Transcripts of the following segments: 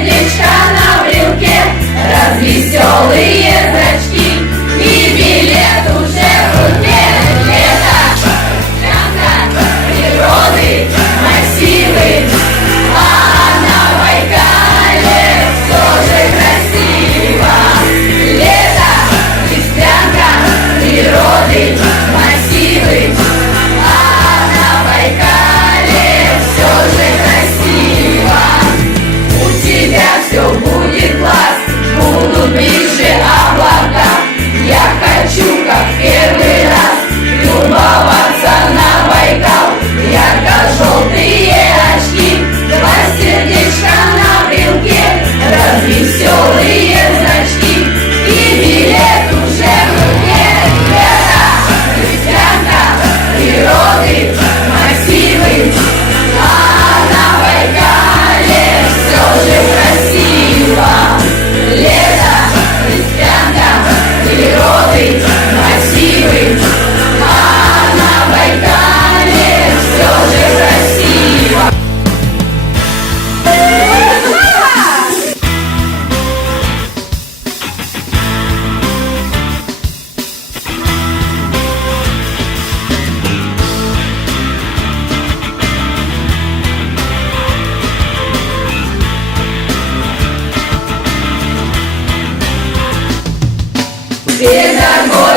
светлячка на брелке, развеселые зрачки.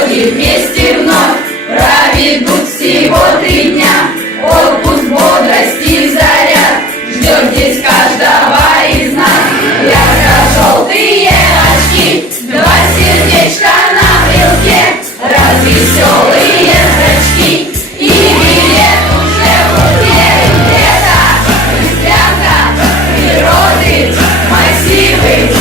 дороги вместе вновь Проведут всего три дня. Отпуск, бодрость и заряд Ждет здесь каждого из нас. Я Ярко-желтые очки Два сердечка на брелке Развеселые зрачки И билет уже в руке Лето, природы, массивы.